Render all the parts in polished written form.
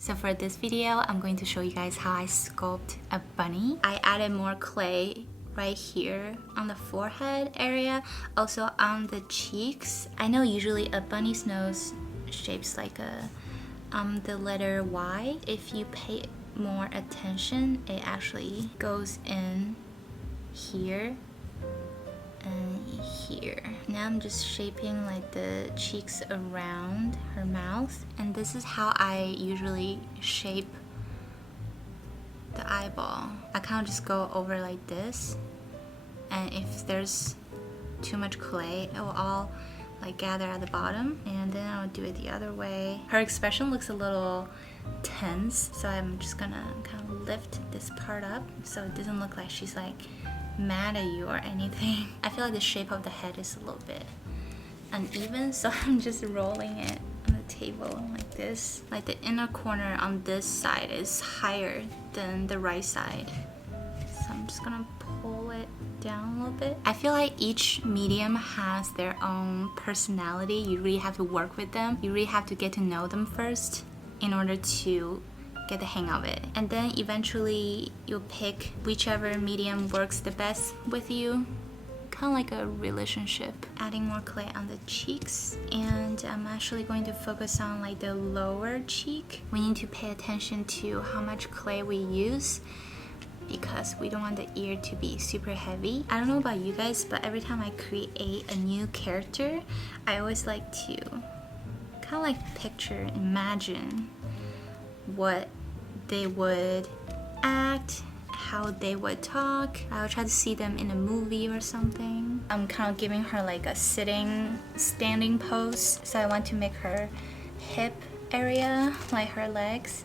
So for this video, I'm going to show you guys how I sculpt a bunny. I added more clay right here on the forehead area, also on the cheeks. I know usually a bunny's nose shapes like a the letter Y. If you pay more attention, it actually goes in here and here. Now I'm just shaping like the cheeks around her mouth, and this is how I usually shape the eyeball. I kind of just go over like this, and if there's too much clay, it will all like gather at the bottom, and then I'll do it the other way. Her expression looks a little tense, so I'm just gonna kind of lift this part up so it doesn't look like she's like mad at you or anything. I feel like the shape of the head is a little bit uneven, so I'm just rolling it on the table like this. Like the inner corner on this side is higher than the right side, so I'm just gonna pull it down a little bit. I feel like each medium has their own personality. You really have to work with them. You really have to get to know them first in order to get the hang of it. And then eventually you'll pick whichever medium works the best with you. Kind of like a relationship. Adding more clay on the cheeks, and I'm actually going to focus on like the lower cheek. We need to pay attention to how much clay we use because we don't want the ear to be super heavy. I don't know about you guys, but every time I create a new character, I always like to kind of like picture, imagine what they would act, how they would talk. I would try to see them in a movie or something. I'm kind of giving her like a standing pose, so I want to make her hip area, like her legs,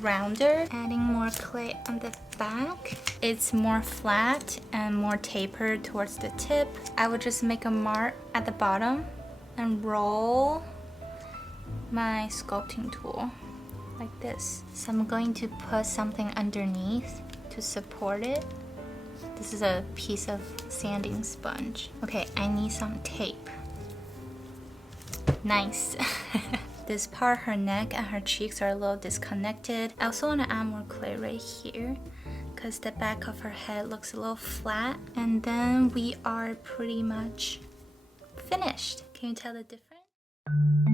rounder. Adding more clay on the back. It's more flat and more tapered towards the tip. I would just make a mark at the bottom and roll my sculpting tool like this. So I'm going to put something underneath to support it. This is a piece of sanding sponge. Okay, I need some tape. Nice. This part, her neck and her cheeks are a little disconnected. I also want to add more clay right here because the back of her head looks a little flat. And then we are pretty much finished. Can you tell the difference?